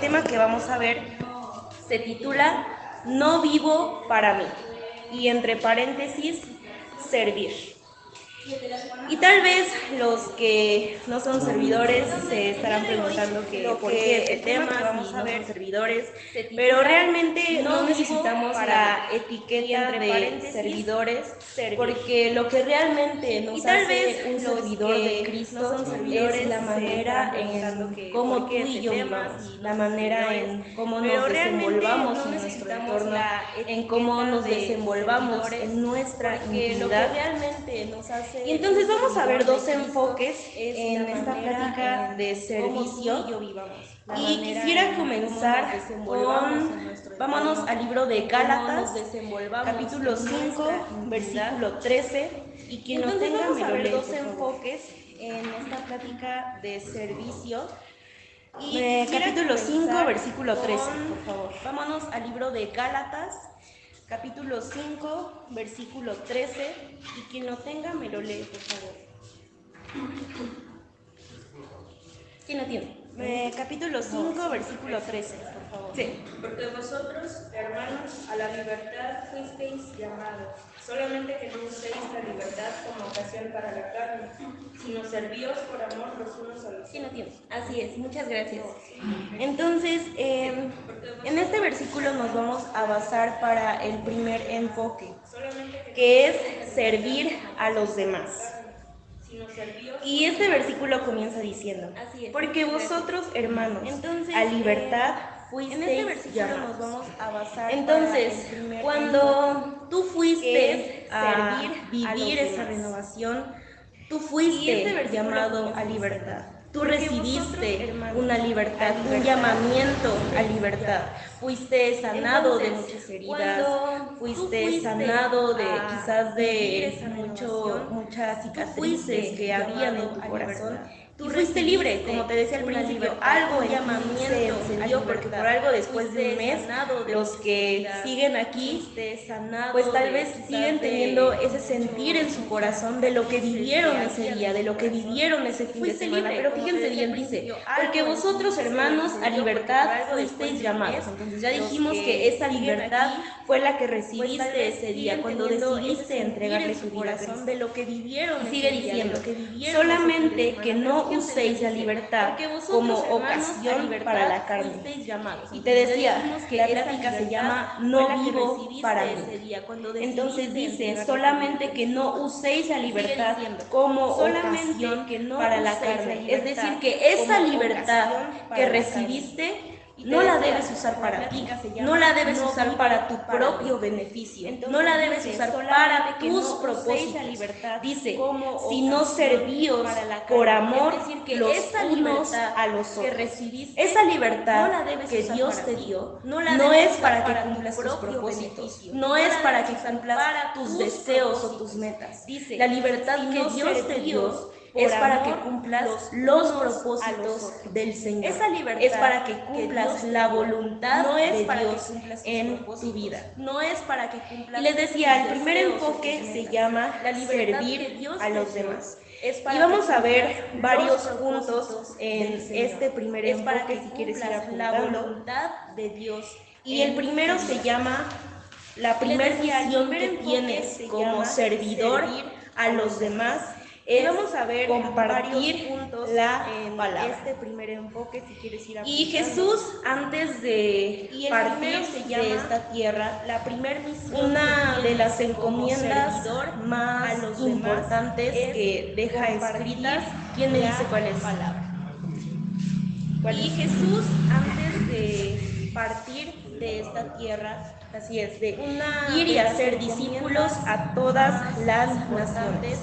tema que vamos a ver se titula No vivo para mí y entre paréntesis, servir. Y tal vez los que no son servidores se estarán preguntando por qué este tema que vamos a ver servidores, pero realmente no necesitamos la etiqueta de servidores, porque lo que realmente nos hace un servidor de Cristo es la manera en cómo tú y yo vivamos, la manera en cómo nos desenvolvamos en nuestro entorno, en cómo nos desenvolvamos en nuestra intimidad. Y entonces vamos a ver dos enfoques en esta plática de servicio. Y quisiera comenzar con, vámonos al libro de Gálatas, capítulo 5, versículo 13. Y quien lo tenga me lo lee, dos enfoques en esta plática de servicio. Y capítulo 5, versículo 13, por favor. Vámonos al libro de Gálatas, capítulo 5, versículo 13, y quien lo tenga me lo lee, por favor. ¿Quién lo tiene? Capítulo 5, versículo 13, por favor. Sí. Porque vosotros, hermanos, a la libertad fuisteis llamados, solamente que no uséis la libertad como ocasión para la carne, sino servíos por amor los unos a los otros. ¿Quién lo tiene? Así es, muchas gracias. Entonces, en este versículo nos vamos a basar para el primer enfoque, que es servir a los demás. Y este versículo comienza diciendo, porque vosotros, hermanos, a libertad fuisteis llamados. Entonces, cuando tú fuiste a vivir esa renovación, tú fuiste llamado a libertad. Tú recibiste una libertad, un llamamiento a libertad. Fuiste sanado de muchas heridas, fuiste sanado de quizás de muchas cicatrices que habían en tu corazón. Tú fuiste libre, como te decía al principio, algo se encendió, porque por algo después de un mes, los que siguen aquí, pues tal vez siguen teniendo ese sentir en su corazón de lo que vivieron ese día, de lo que vivieron ese fin de semana. Pero fíjense bien, dice, porque vosotros, hermanos, a libertad fuisteis llamados. Entonces ya dijimos que esa libertad fue la que recibiste ese día, cuando decidiste entregarle tu corazón de lo que vivieron. Sigue diciendo, solamente que no uséis la libertad como ocasión para la carne. Y te decía que la plática se llama No vivo para mí. Entonces dice, solamente que no uséis la libertad como ocasión para la carne. Es decir, que esa libertad que recibiste no la debes usar para ti, no la debes usar para tu propio beneficio, no la debes usar para tus propósitos. Dice, sino servíos por amor los unos a los otros. Esa libertad que Dios te dio no es para que cumplas tus propósitos, no es para que cumplas tus deseos o tus metas. La libertad que Dios te dio es para que cumplas los propósitos del Señor. Esa libertad es para que cumplas la voluntad de Dios en tu vida. Y les decía, el primer enfoque se llama servir a los demás. Y vamos a ver varios puntos en este primer enfoque, si quieres ir apuntando. La voluntad de Dios. Y el primero se llama la primera misión que tienes como servidor a los demás. Vamos a ver compartir la palabra. Este primer enfoque, si quieres ir y Jesús, antes de partir de esta tierra, una de las encomiendas más importantes que deja escritas, ¿quién me dice cuál es? Y Jesús, antes de partir de esta tierra, así es, de ir y hacer discípulos a todas las naciones.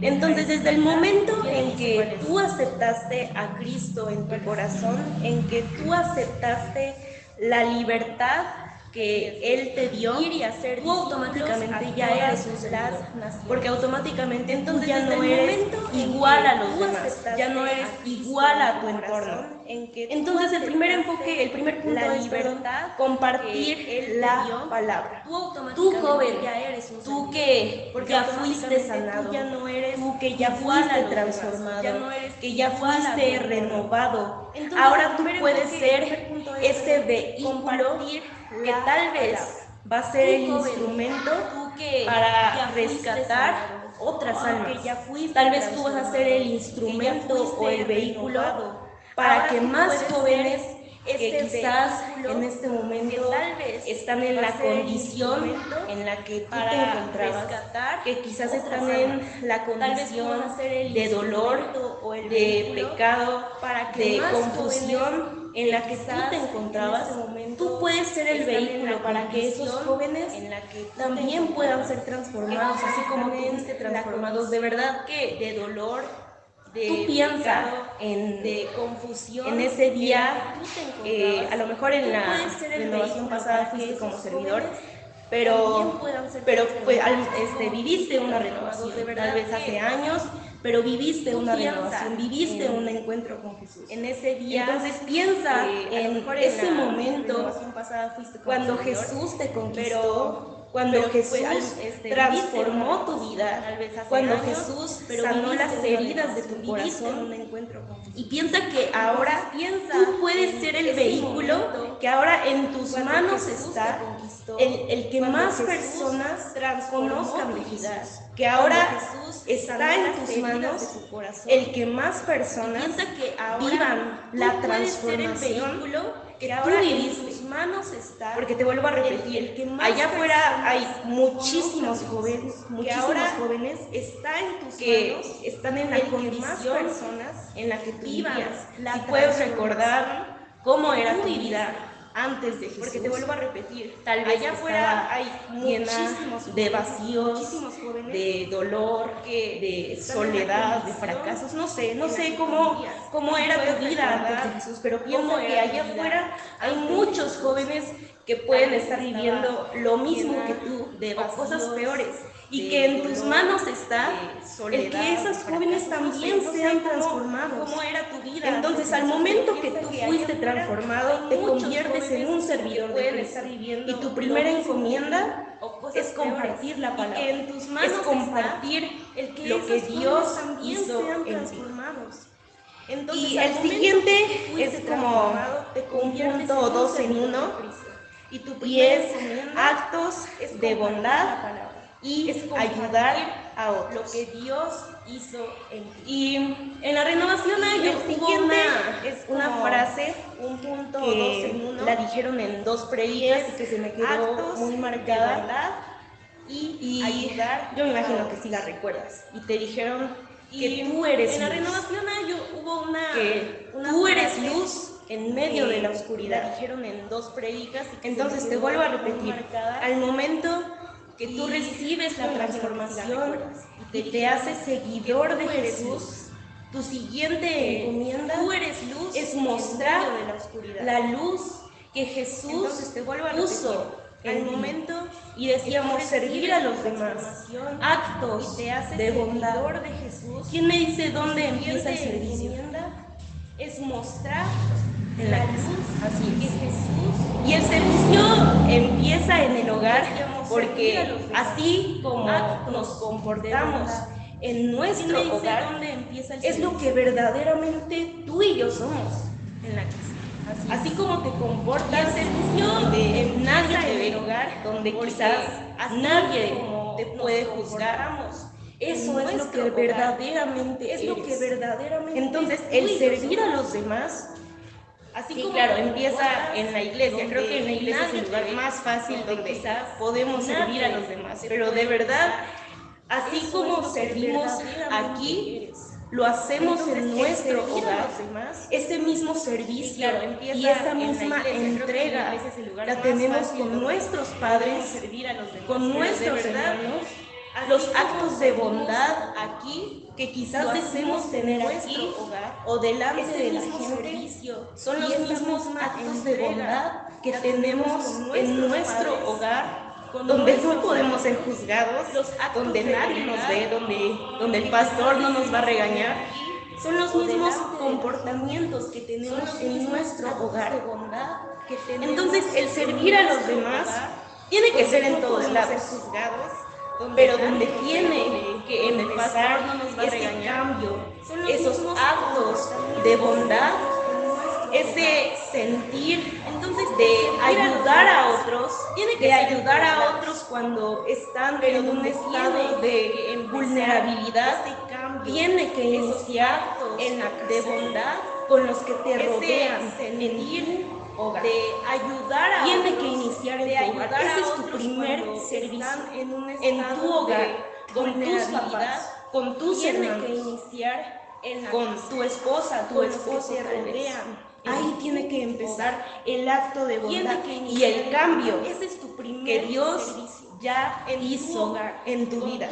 Entonces, desde el momento en que tú aceptaste a Cristo en tu corazón, en que tú aceptaste la libertad que Él te dio, tú automáticamente ya eres un servidor, porque automáticamente entonces ya no eres igual a los demás, ya no eres igual a tu entorno. Entonces el primer enfoque, el primer punto es compartir la palabra. Tú joven, tú que ya fuiste sanado, tú que ya fuiste transformado, que ya fuiste renovado, ahora tú puedes ser ese vehículo que tal vez va a ser el instrumento para rescatar otras almas. Tal vez tú vas a ser el instrumento o el vehículo para que más jóvenes que quizás en este momento están en la condición en la que tú te encontrabas, que quizás están en la condición de dolor, de pecado, de confusión en la que tú te encontrabas. Tú puedes ser el vehículo para que esos jóvenes también puedan ser transformados, así como tú fuiste transformados. De verdad que de dolor, tú piensas de confusión en ese día, a lo mejor en la renovación pasada fuiste como servidor, pero pues, viviste una renovación, tal vez hace años, pero viviste una renovación, viviste un encuentro con Jesús. En ese día, entonces piensa en ese momento cuando Jesús te conquistó, cuando Jesús transformó tu vida, cuando Jesús sanó las heridas de tu corazón. Y piensa que ahora tú puedes ser el vehículo, que ahora en tus manos está el que más personas conozcan de Jesús, que ahora está en tus manos el que más personas vivan la transformación que ahora en tus manos está, porque te vuelvo a repetir, allá afuera hay muchísimos jóvenes, que están en la condición en la que tú vivías. Si puedes recordar cómo era tu vida antes de Jesús, porque te vuelvo a repetir, tal vez allá afuera hay muchísimos de vacíos, de dolor, de soledad, de fracasos, no sé cómo era tu vida antes de Jesús, pero pienso que allá afuera hay muchos jóvenes que pueden estar viviendo lo mismo que tú, o cosas peores, y que en tus manos está el que esas jóvenes también sean transformados. ¿Cómo era tu vida? Entonces, al momento que tú fuiste transformado, te conviertes en un servidor de Cristo. Y tu primera encomienda es compartir la palabra, es compartir lo que Dios hizo en ti. Entonces, y el siguiente es como un punto 2 en 1, y es actos de bondad y ayudar a otros. Lo que Dios hizo en ti. Y en la renovación hubo una frase, un punto 2 en 1, la dijeron en 2 predicas y que se me quedó muy marcada. Y ayudar, yo me imagino que sí la recuerdas. Y te dijeron que tú eres en luz. En la renovación hubo una tú eres luz en medio de la oscuridad. La dijeron en 2 predicas. Entonces te vuelvo a repetir, al momento que tú recibes la transformación y te haces seguidor de Jesús, tu siguiente encomienda es mostrar la luz que Jesús puso al momento, y decíamos servir a los demás, actos de bondad. ¿Quién me dice dónde empieza el servicio? Es mostrar en la luz, así es, Jesús. Y el servicio empieza en el hogar, porque así como nos comportamos en nuestro hogar, es lo que verdaderamente tú y yo somos en la casa. Así como te comportas en nadie te ve, donde quizás nadie te puede juzgar. Eso es lo que verdaderamente eres. Entonces, el servir a los demás, así como claro, empieza en la iglesia. Creo que en la iglesia es el lugar más fácil donde quizás podemos servir a los demás. Pero de verdad, así como servimos aquí, lo hacemos en nuestro hogar. Ese mismo servicio y esa misma entrega la tenemos con nuestros padres, con nuestros hermanos. Los actos de bondad aquí que quizás deseemos tener aquí o delante de la gente son los mismos actos de bondad que tenemos en nuestro hogar, donde no podemos ser juzgados, donde nadie nos ve, donde el pastor no nos va a regañar. Son los mismos comportamientos que tenemos en nuestro hogar. Entonces, el servir a los demás tiene que ser en todos lados, pero donde tiene que empezar este cambio, esos actos de bondad, ese sentir de ayudar a otros, de ayudar a otros cuando están en un estado de vulnerabilidad, tiene que iniciar en actos de bondad con los que te rodean, sentir de ayudar a tiene que iniciar en tu hogar. Ese es tu primer servicio en tu hogar, con tus papás, con tus hermanos, que iniciar con tu esposa, tu esposo te rodean. Ahí tiene que empezar el acto de bondad y el cambio que Dios ya hizo en tu vida.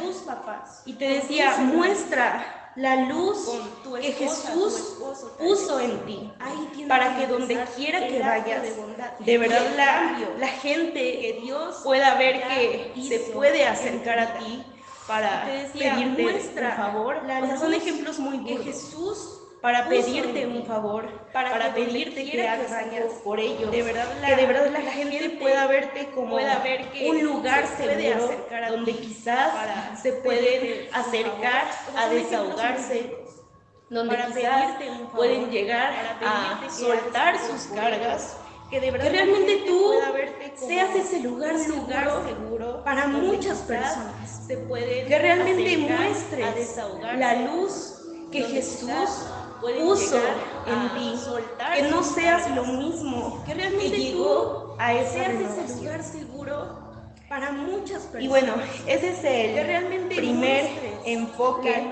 Y te decía, muestra la luz que Jesús puso en ti, para que donde quiera que vayas, de verdad la gente pueda ver que se puede acercar a ti para pedirte un favor. O sea, son ejemplos muy burdos. Para pedirte un favor, para pedirte que hagas algo por ellos, que de verdad la gente pueda verte como un lugar seguro donde quizás se pueden acercar a desahogarse, donde quizás pueden llegar a soltar sus cargas, que realmente tú seas ese lugar seguro para muchas personas, que realmente muestres la luz que Jesús puso en ti, que no seas lo mismo, que realmente llegó a ese lugar seguro para muchas personas. Y bueno, ese es el primer enfoque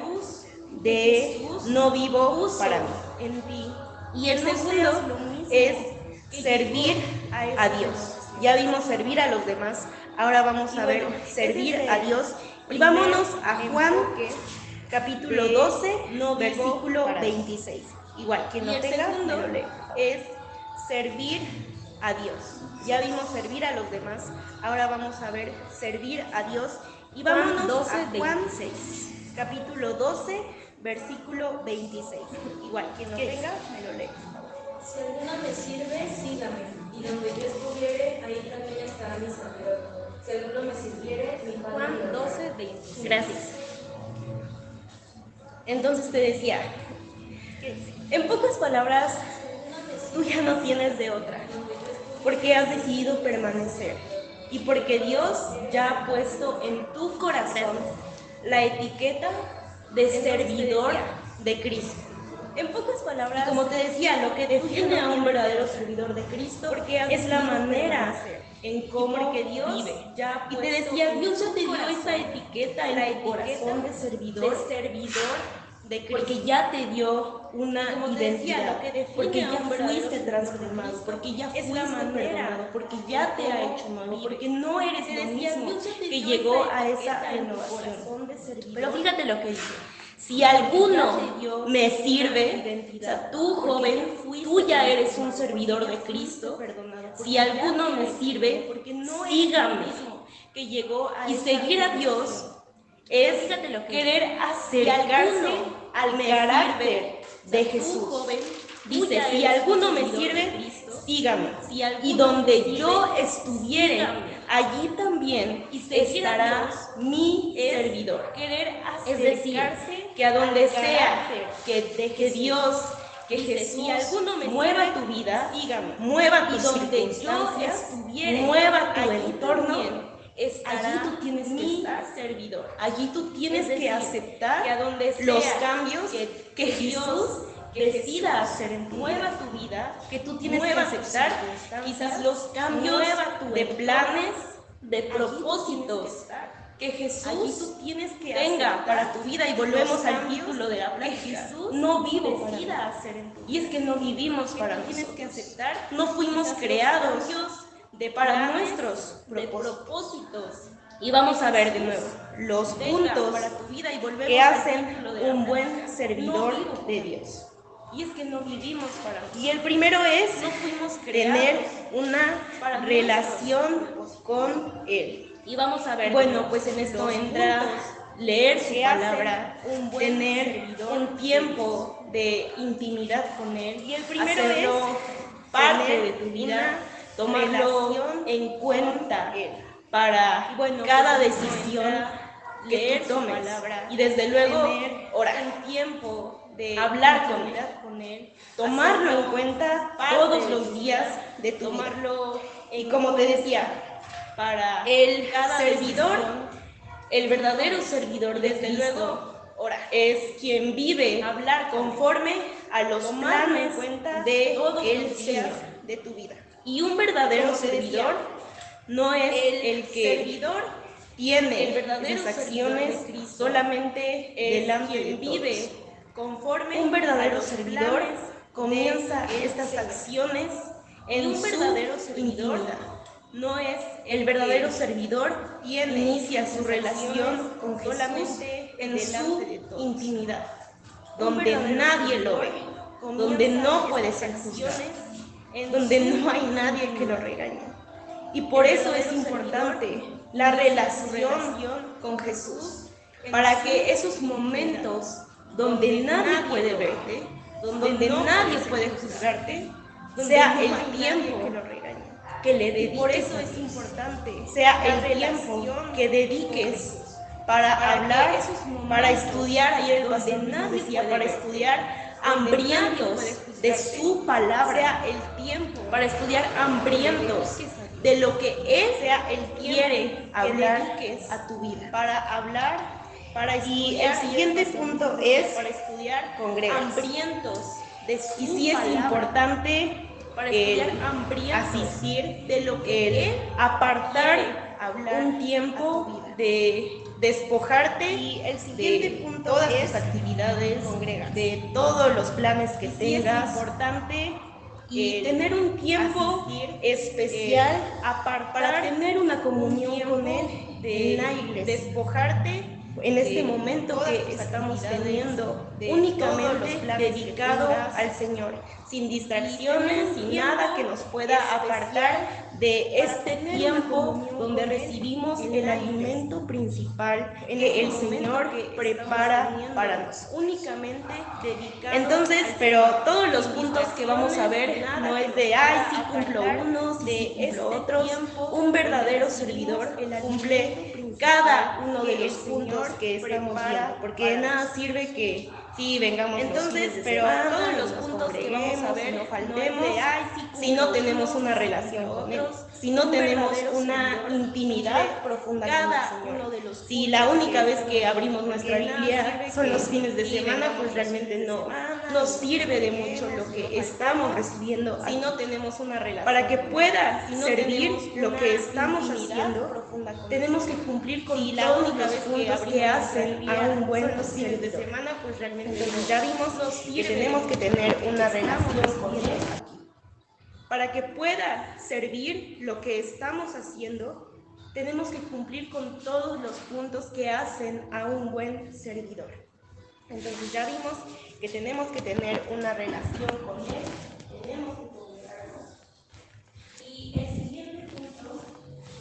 de no vivo para mí. Y el segundo es servir a Dios. Ya vimos servir a los demás, ahora vamos a ver servir a Dios. Y vámonos a Juan capítulo 12, versículo 26. Igual, quien lo tenga, me lo lee. Es servir a Dios. Ya vimos servir a los demás, ahora vamos a ver servir a Dios. Y vámonos a Juan 6, capítulo 12, versículo 26. Igual, quien lo tenga, me lo lee. Si alguno me sirve, sígame, y donde yo estuviere, ahí también estará mi servidor. Si alguno me sirviere, mi Padre. Juan 12, 26. Gracias. Entonces te decía, en pocas palabras, tú ya no tienes de otra, porque has decidido permanecer y porque Dios ya ha puesto en tu corazón la etiqueta de servidor de Cristo. En pocas palabras, y como te decía, lo que define a un verdadero servidor de Cristo es la manera en cómo Dios vive. Y te decía, Dios ya te dio esa etiqueta en tu corazón de servidor de Cristo, porque ya te dio una identidad, porque ya fuiste transformado, porque ya fuiste perdonado, porque ya te ha hecho nuevo, porque no eres lo mismo que llegó a esa renovación. Pero fíjate lo que dice. Si alguno me sirve, o sea, tú joven, tú ya eres un servidor de Cristo. Si alguno me sirve, sígame. Y seguir a Dios es querer acercarse al carácter de Jesús. Dice, si alguno me sirve, sígame. Y donde yo estuviere, allí también estará mi servidor. Es decir, que a donde sea que Dios, que Jesús mueva tu vida, mueva tus circunstancias, mueva tu entorno, allí tú tienes que estar servidor. Allí tú tienes que aceptar los cambios que Jesús decida hacer en tu mueva tu vida, que tú tienes que aceptar quizás los cambios de planes, de propósitos que Jesús tenga para tu vida. Y volvemos al título de la plática. No vivo para mí. Y es que no vivimos para nosotros. No fuimos creados para nuestros propósitos. Y vamos a ver de nuevo los puntos que hacen un buen servidor de Dios. Y es que no vivimos para nosotros. Y el primero es tener una relación con Él. Y vamos a ver. Bueno, pues en esto entra leer su palabra, tener un tiempo de intimidad con Él. Y el primero es parte de tu vida, tomarlo en cuenta para cada decisión que tú tomes. Y desde luego, orar. de hablar con él, tomarlo en cuenta todos los días de tu vida. Y como te decía, para el servidor, el verdadero servidor de Cristo, es quien vive conforme a los planes de el Señor de tu vida. Y un verdadero servidor no es el que tiene las acciones solamente delante de vive conforme un verdadero servidor comienza estas acciones en su intimidad. No es el verdadero servidor inicia su relación con Jesús en su intimidad, donde nadie lo ve, donde no puede ser juzgado, donde no hay nadie que lo regañe. Y por eso es importante la relación con Jesús, para que esos momentos donde nadie puede verte, donde nadie puede juzgarte, sea el tiempo que le dediques. Por eso es importante, sea el tiempo que dediques para hablar, para estudiar. Ayer el pastor nadie decía, para estudiar hambrientos de su palabra, sea el tiempo para estudiar hambrientos de lo que Él quiere hablar a tu vida, para hablar, para estudiar. Y el siguiente punto es para estudiar hambrientos de su palabra. Y sí es importante para asistir de lo que Él apartar un tiempo de despojarte y el siguiente punto todas tus actividades, de todos los planes que tengas. Es importante y tener un tiempo especial para tener una comunión con Él en la iglesia. Despojarte en este momento que estamos teniendo únicamente dedicado al Señor, sin distracciones, sin nada que nos pueda apartar de este tiempo donde recibimos el alimento principal que el Señor prepara para nosotros. Únicamente dedicado. Entonces, pero todos los puntos que vamos a ver no es de, ay, sí cumplo uno, sí cumplo otros. Un verdadero servidor cumple cada uno de los puntos que estamos viendo, porque de nada sirve que sí vengamos entonces, pero todos los puntos que vamos a ver no faltemos si no tenemos una relación con Él, si no tenemos una intimidad profunda con el Señor. Si la única vez que abrimos nuestra Biblia son los fines de semana, pues realmente no nos sirve de mucho lo que estamos recibiendo si no tenemos una relación. Para que pueda servir lo que estamos haciendo, tenemos que cumplir con todos los puntos que hacen a un buen fines de semana, pues realmente entonces ya vimos que tenemos que tener una relación con Él aquí. Para que pueda servir lo que estamos haciendo, tenemos que cumplir con todos los puntos que hacen a un buen servidor. Entonces ya vimos que tenemos que tener una relación con Él, tenemos que congregarnos. Y el siguiente punto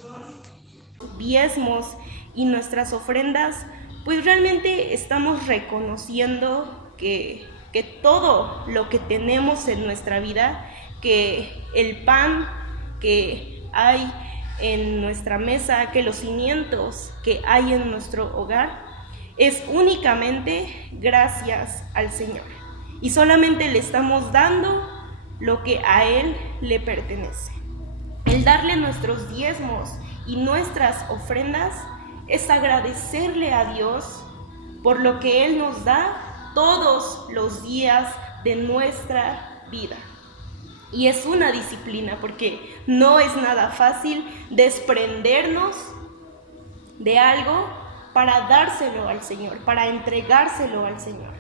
son diezmos y nuestras ofrendas. Pues realmente estamos reconociendo que todo lo que tenemos en nuestra vida, que el pan que hay en nuestra mesa, que los cimientos que hay en nuestro hogar, es únicamente gracias al Señor. Y solamente le estamos dando lo que a Él le pertenece. El darle nuestros diezmos y nuestras ofrendas es agradecerle a Dios por lo que Él nos da todos los días de nuestra vida. Y es una disciplina, porque no es nada fácil desprendernos de algo para dárselo al Señor, para entregárselo al Señor.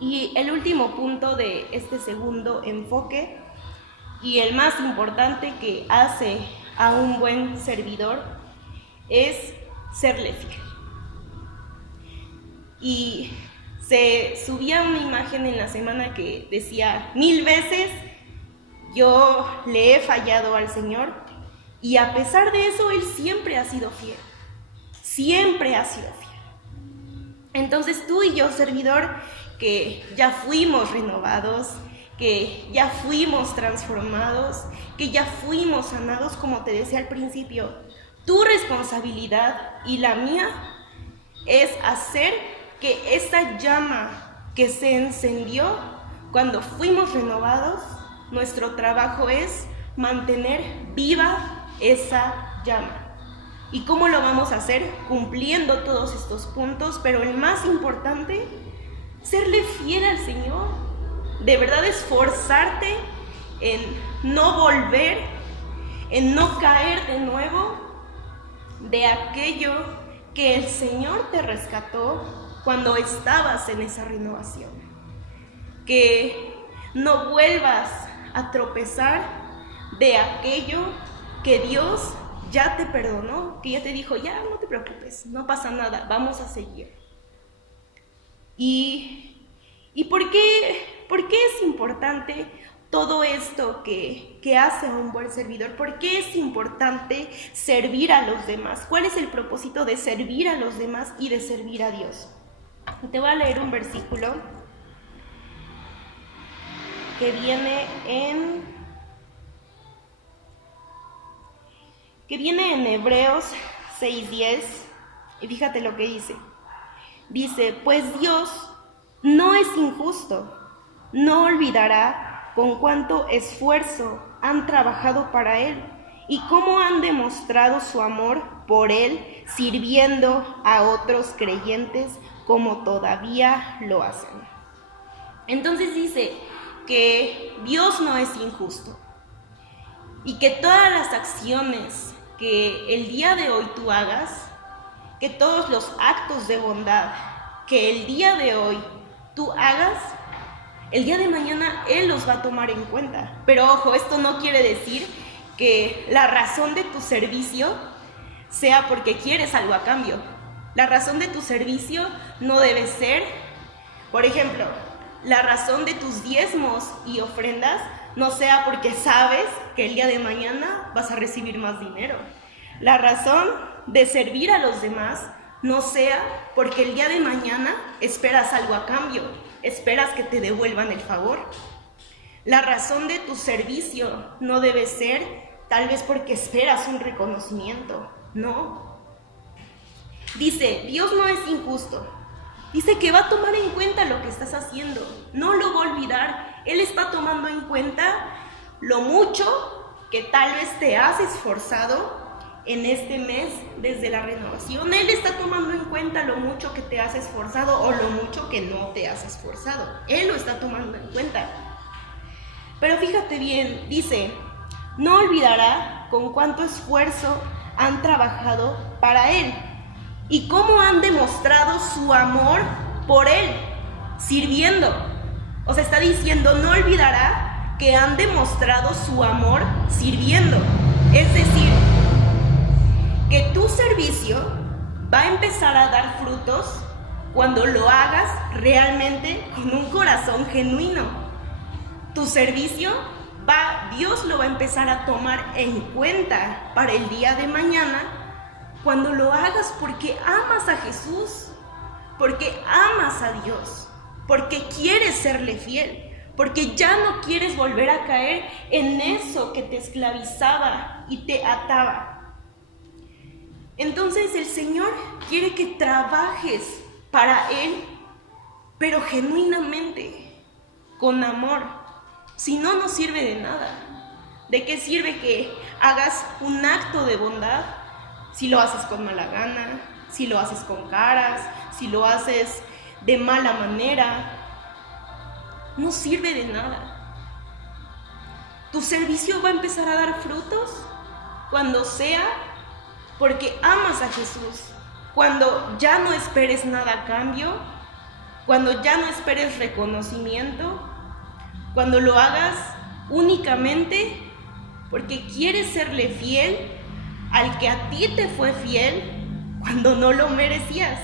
Y el último punto de este segundo enfoque, y el más importante que hace a un buen servidor, es serle fiel. Y se subía una imagen en la semana que decía: 1000 veces yo le he fallado al Señor, y a pesar de eso Él siempre ha sido fiel, siempre ha sido fiel. Entonces tú y yo, servidor, que ya fuimos renovados, que ya fuimos transformados, que ya fuimos sanados, como te decía al principio, tu responsabilidad y la mía es hacer que esta llama que se encendió cuando fuimos renovados, nuestro trabajo es mantener viva esa llama. ¿Y cómo lo vamos a hacer? Cumpliendo todos estos puntos, pero el más importante, serle fiel al Señor. De verdad esforzarte en no volver, en no caer de nuevo de aquello que el Señor te rescató cuando estabas en esa renovación. Que no vuelvas a tropezar de aquello que Dios ya te perdonó, que ya te dijo, ya no te preocupes, no pasa nada, vamos a seguir. ¿Y por qué es importante todo esto que hace a un buen servidor? ¿Por qué es importante servir a los demás? ¿Cuál es el propósito de servir a los demás y de servir a Dios? Te voy a leer un versículo que viene en Hebreos 6:10, y fíjate lo que dice. Dice, pues Dios no es injusto, no olvidará con cuánto esfuerzo han trabajado para Él y cómo han demostrado su amor por Él sirviendo a otros creyentes como todavía lo hacen. Entonces dice que Dios no es injusto y que todas las acciones que el día de hoy tú hagas, que todos los actos de bondad que el día de hoy tú hagas, el día de mañana Él los va a tomar en cuenta. Pero ojo, esto no quiere decir que la razón de tu servicio sea porque quieres algo a cambio. La razón de tu servicio no debe ser, por ejemplo, la razón de tus diezmos y ofrendas no sea porque sabes que el día de mañana vas a recibir más dinero. La razón de servir a los demás no sea porque el día de mañana esperas algo a cambio, esperas que te devuelvan el favor. La razón de tu servicio no debe ser tal vez porque esperas un reconocimiento, no. Dice, Dios no es injusto. Dice que va a tomar en cuenta lo que estás haciendo, no lo va a olvidar. Él está tomando en cuenta lo mucho que tal vez te has esforzado en este mes desde la renovación. Él está tomando en cuenta lo mucho que te has esforzado o lo mucho que no te has esforzado. Él lo está tomando en cuenta. Pero fíjate bien, dice, no olvidará con cuánto esfuerzo han trabajado para Él y cómo han demostrado su amor por Él, sirviendo. O sea, está diciendo, no olvidará que han demostrado su amor sirviendo. Es decir, que tu servicio va a empezar a dar frutos cuando lo hagas realmente con un corazón genuino. Tu servicio Dios lo va a empezar a tomar en cuenta para el día de mañana cuando lo hagas porque amas a Jesús, porque amas a Dios, porque quieres serle fiel, porque ya no quieres volver a caer en eso que te esclavizaba y te ataba. Entonces el Señor quiere que trabajes para Él, pero genuinamente, con amor. Si no, no sirve de nada. ¿De qué sirve que hagas un acto de bondad si lo haces con mala gana, si lo haces con caras, si lo haces de mala manera? No sirve de nada. Tu servicio va a empezar a dar frutos cuando sea porque amas a Jesús, cuando ya no esperes nada a cambio, cuando ya no esperes reconocimiento, cuando lo hagas únicamente porque quieres serle fiel al que a ti te fue fiel cuando no lo merecías.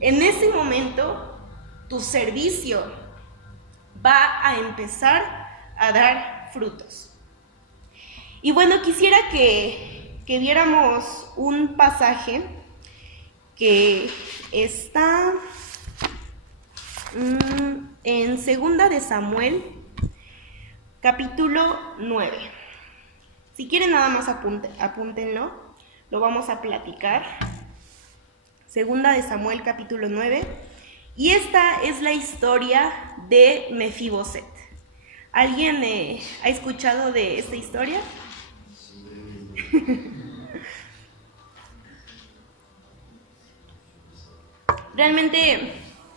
En ese momento, tu servicio va a empezar a dar frutos. Y bueno, quisiera que viéramos un pasaje que está en 2 de Samuel, capítulo 9. Si quieren nada más apúntenlo, lo vamos a platicar. 2 de Samuel, capítulo 9, Y esta es la historia de Mefiboset. ¿Alguien ha escuchado de esta historia? Realmente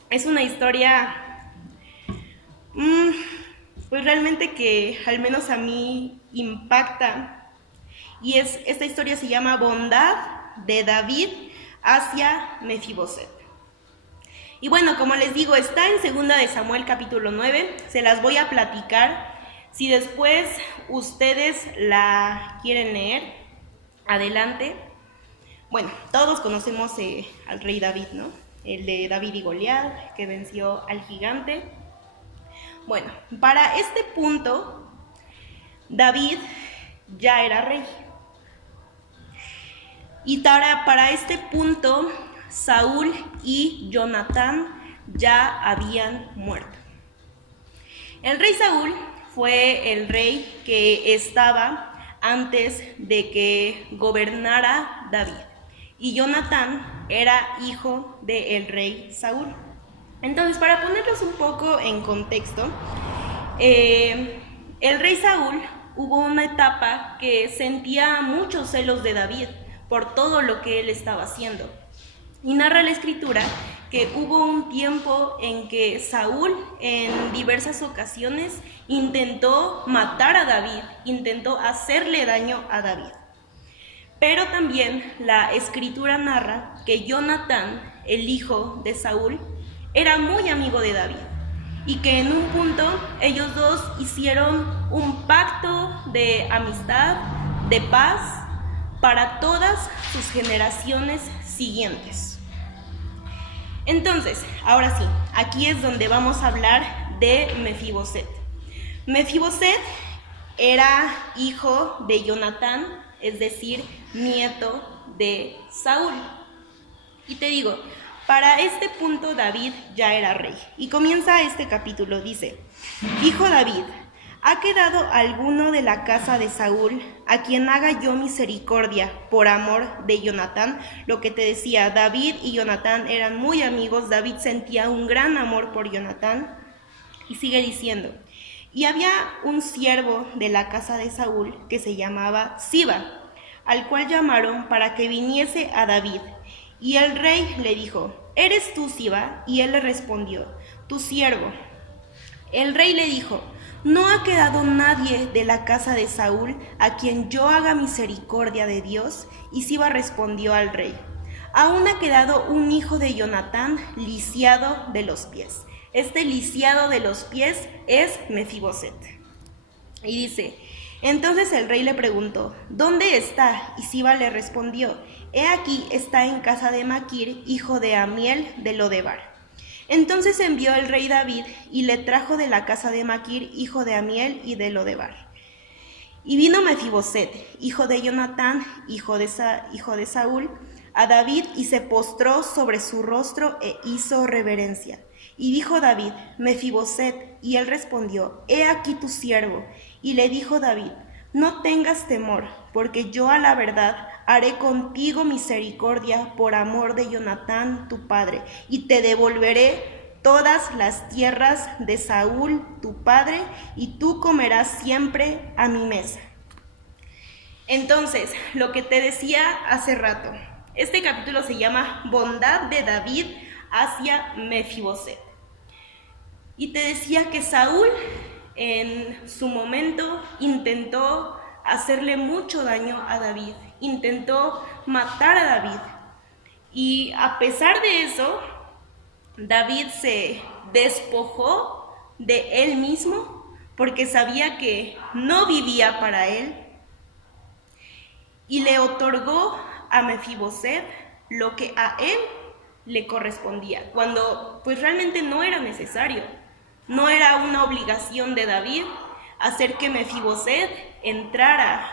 es una historia, pues realmente que al menos a mí impacta. Y esta historia se llama Bondad de David hacia Mefiboset. Y bueno, como les digo, está en 2 de Samuel capítulo 9, se las voy a platicar. Si después ustedes la quieren leer, adelante. Bueno, todos conocemos al rey David, ¿no? El de David y Goliat, que venció al gigante. Bueno, para este punto, David ya era rey. Y para este punto, Saúl y Jonatán ya habían muerto. El rey Saúl fue el rey que estaba antes de que gobernara David. Y Jonatán era hijo del rey Saúl. Entonces, para ponerlos un poco en contexto, el rey Saúl hubo una etapa que sentía muchos celos de David por todo lo que él estaba haciendo. Y narra la escritura que hubo un tiempo en que Saúl en diversas ocasiones intentó matar a David, intentó hacerle daño a David. Pero también la escritura narra que Jonatán, el hijo de Saúl, era muy amigo de David y que en un punto ellos dos hicieron un pacto de amistad, de paz, para todas sus generaciones siguientes. Entonces, ahora sí, aquí es donde vamos a hablar de Mefiboset. Mefiboset era hijo de Jonatán, es decir, nieto de Saúl. Y te digo, para este punto David ya era rey. Y comienza este capítulo, dice: Dijo David: ¿ha quedado alguno de la casa de Saúl a quien haga yo misericordia por amor de Jonatán? Lo que te decía, David y Jonatán eran muy amigos. David sentía un gran amor por Jonatán. Y sigue diciendo: y había un siervo de la casa de Saúl que se llamaba Siba, al cual llamaron para que viniese a David. Y el rey le dijo: ¿eres tú, Siba? Y él le respondió: tu siervo. El rey le dijo: ¿no ha quedado nadie de la casa de Saúl a quien yo haga misericordia de Dios? Y Siba respondió al rey: aún ha quedado un hijo de Jonatán lisiado de los pies. Este lisiado de los pies es Mefiboset. Y dice: entonces el rey le preguntó: ¿dónde está? Y Siba le respondió: he aquí, está en casa de Maquir, hijo de Amiel de Lodebar. Entonces envió el rey David y le trajo de la casa de Maquir, hijo de Amiel y de Lodebar. Y vino Mefiboset, hijo de Jonatán, hijo de Saúl, a David y se postró sobre su rostro e hizo reverencia. Y dijo David: Mefiboset. Y él respondió: he aquí tu siervo. Y le dijo David: no tengas temor, porque yo a la verdad haré contigo misericordia por amor de Jonatán tu padre, y te devolveré todas las tierras de Saúl tu padre, y tú comerás siempre a mi mesa. Entonces, lo que te decía hace rato, este capítulo se llama Bondad de David hacia Mefiboset. Y te decía que Saúl en su momento intentó hacerle mucho daño a David, intentó matar a David. Y a pesar de eso, David se despojó de él mismo porque sabía que no vivía para él y le otorgó a Mefiboset lo que a él le correspondía, cuando pues realmente no era necesario. No era una obligación de David hacer que Mefiboset entrara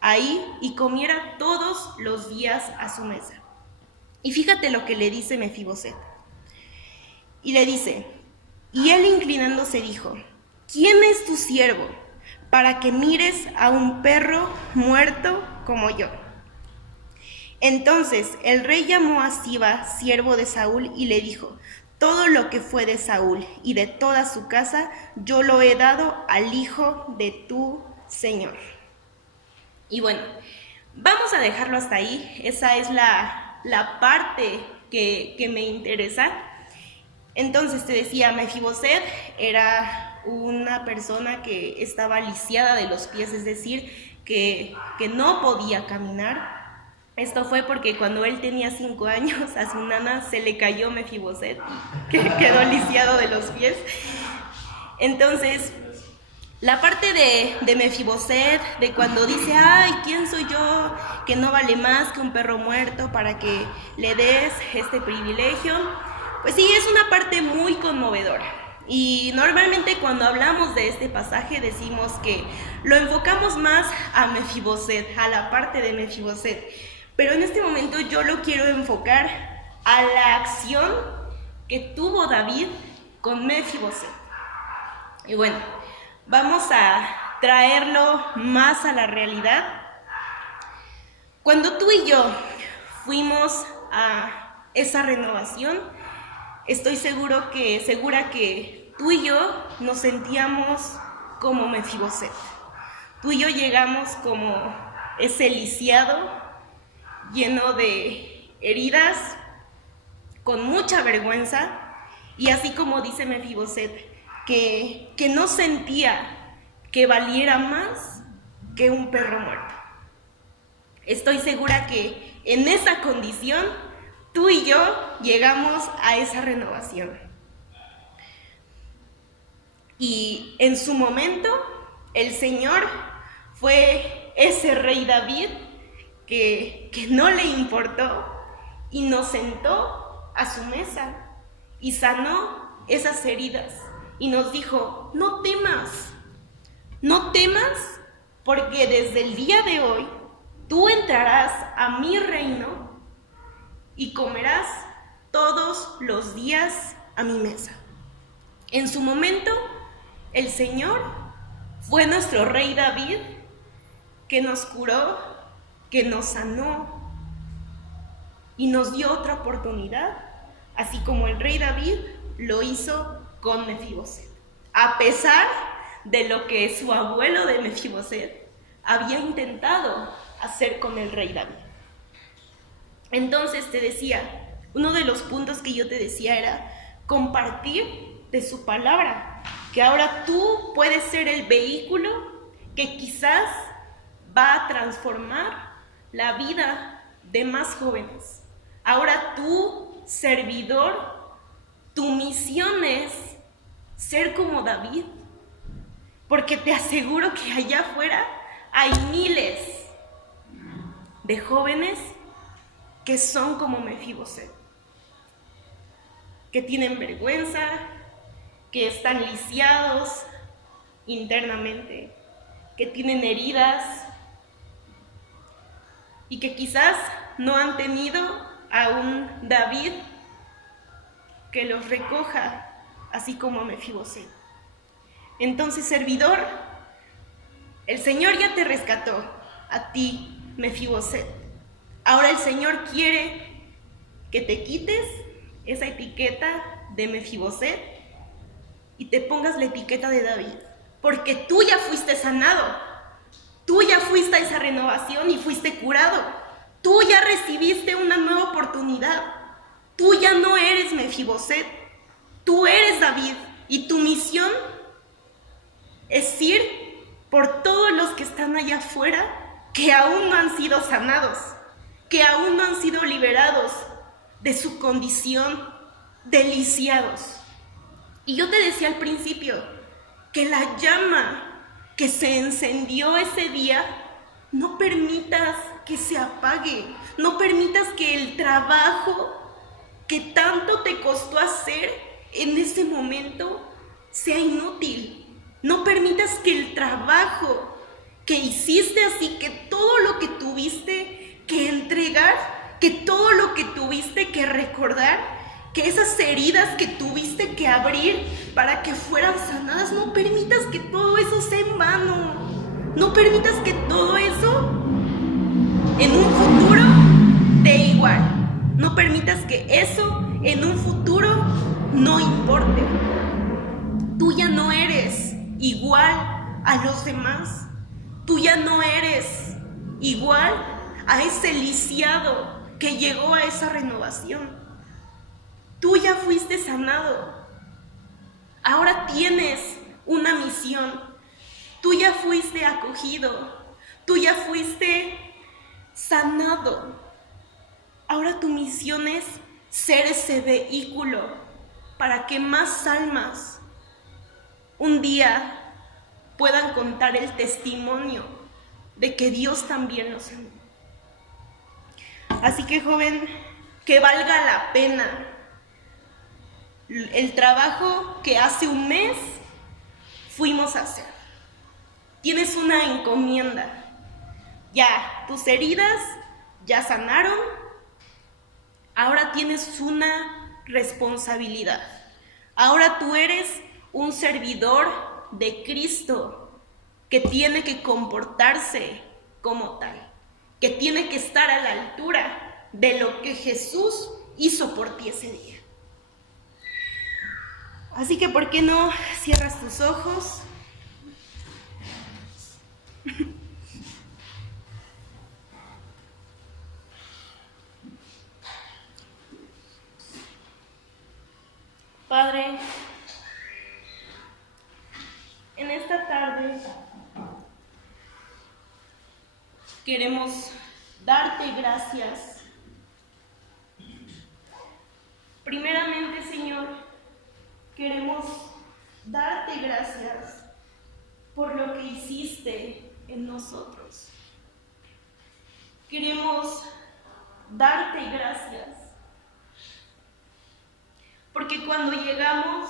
ahí y comiera todos los días a su mesa. Y fíjate lo que le dice Mefiboset. Y le dice: y él inclinándose dijo: ¿quién es tu siervo para que mires a un perro muerto como yo? Entonces el rey llamó a Siba, siervo de Saúl, y le dijo: todo lo que fue de Saúl y de toda su casa, yo lo he dado al hijo de tu Señor. Y bueno, vamos a dejarlo hasta ahí. Esa es la parte que me interesa. Entonces te decía, Mefiboset era una persona que estaba lisiada de los pies, es decir, que no podía caminar. Esto fue porque cuando él tenía 5 años, a su nana se le cayó Mefiboset, que quedó lisiado de los pies. Entonces, la parte de Mefiboset, de cuando dice, ay, ¿quién soy yo que no vale más que un perro muerto para que le des este privilegio? Pues sí, es una parte muy conmovedora. Y normalmente cuando hablamos de este pasaje decimos que lo enfocamos más a Mefiboset, a la parte de Mefiboset. Pero en este momento yo lo quiero enfocar a la acción que tuvo David con Mefiboset. Y bueno, vamos a traerlo más a la realidad. Cuando tú y yo fuimos a esa renovación, estoy segura que tú y yo nos sentíamos como Mefiboset. Tú y yo llegamos como ese lisiado, lleno de heridas, con mucha vergüenza, y así como dice Mefiboset, que no sentía que valiera más que un perro muerto. Estoy segura que en esa condición tú y yo llegamos a esa renovación. Y en su momento el Señor fue ese rey David que no le importó y nos sentó a su mesa y sanó esas heridas y nos dijo, no temas porque desde el día de hoy tú entrarás a mi reino y comerás todos los días a mi mesa. En su momento el Señor fue nuestro rey David que nos curó, que nos sanó y nos dio otra oportunidad, así como el rey David lo hizo con Mefiboset, a pesar de lo que su abuelo de Mefiboset había intentado hacer con el rey David. Entonces te decía, uno de los puntos que yo te decía era compartir de su palabra, que ahora tú puedes ser el vehículo que quizás va a transformar la vida de más jóvenes. Ahora tú, servidor, tu misión es ser como David, porque te aseguro que allá afuera hay miles de jóvenes que son como Mefiboset, que tienen vergüenza, que están lisiados internamente, que tienen heridas y que quizás no han tenido a un David que los recoja, así como a Mefiboset. Entonces, servidor, el Señor ya te rescató, a ti, Mefiboset. Ahora el Señor quiere que te quites esa etiqueta de Mefiboset y te pongas la etiqueta de David, porque tú ya fuiste sanado. Tú ya fuiste a esa renovación y fuiste curado. Tú ya recibiste una nueva oportunidad. Tú ya no eres Mefiboset. Tú eres David. Y tu misión es ir por todos los que están allá afuera que aún no han sido sanados, que aún no han sido liberados de su condición de lisiados. Y yo te decía al principio que la llama que se encendió ese día, no permitas que se apague, no permitas que el trabajo que tanto te costó hacer en ese momento sea inútil. No permitas que el trabajo que hiciste, así que todo lo que tuviste que entregar, que todo lo que tuviste que recordar, que esas heridas que tuviste que abrir para que fueran sanadas, no permitas que todo eso sea en vano. No permitas que todo eso en un futuro dé igual. No permitas que eso en un futuro no importe. Tú ya no eres igual a los demás. Tú ya no eres igual a ese lisiado que llegó a esa renovación. Tú ya fuiste sanado. Ahora tienes una misión. Tú ya fuiste acogido. Tú ya fuiste sanado. Ahora tu misión es ser ese vehículo para que más almas un día puedan contar el testimonio de que Dios también los amó. Así que, joven, que valga la pena el trabajo que hace un mes fuimos a hacer. Tienes una encomienda. Ya, tus heridas ya sanaron. Ahora tienes una responsabilidad. Ahora tú eres un servidor de Cristo que tiene que comportarse como tal, que tiene que estar a la altura de lo que Jesús hizo por ti ese día. Así que, ¿por qué no cierras tus ojos? Padre, en esta tarde queremos darte gracias. Primeramente, Señor, queremos darte gracias por lo que hiciste en nosotros. Queremos darte gracias porque cuando llegamos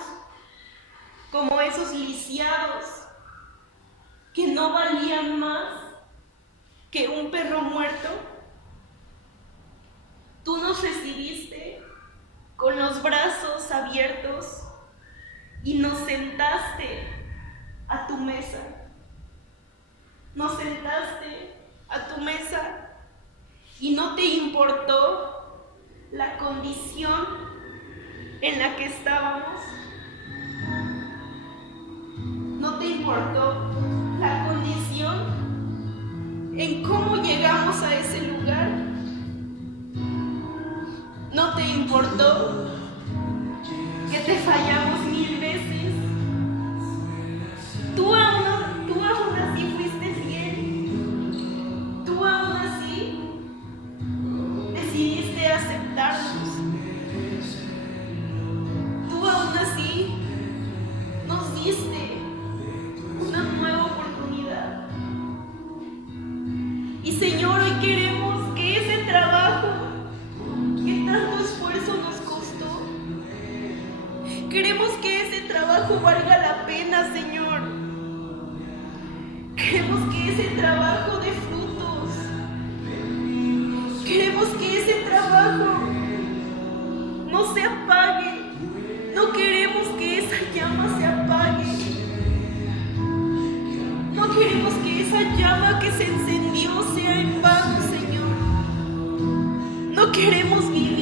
como esos lisiados que no valían más que un perro muerto, tú nos recibiste con los brazos abiertos y nos sentaste a tu mesa. Nos sentaste a tu mesa y no te importó la condición en la que estábamos. No te importó la condición en cómo llegamos a ese lugar. No te importó que te fallamos 1000 veces. Tú aún así fuiste fiel. Tú aún así decidiste aceptarnos. Tú aún así nos diste una nueva oportunidad. Y, Señor, hoy queremos que ese trabajo que tanto esfuerzo nos costó, queremos que ese trabajo valga la pena, Señor. Queremos que ese trabajo dé frutos. Queremos que ese trabajo no se apague. No queremos que esa llama se apague. No queremos que esa llama que se encendió sea en vano, Señor. No queremos vivir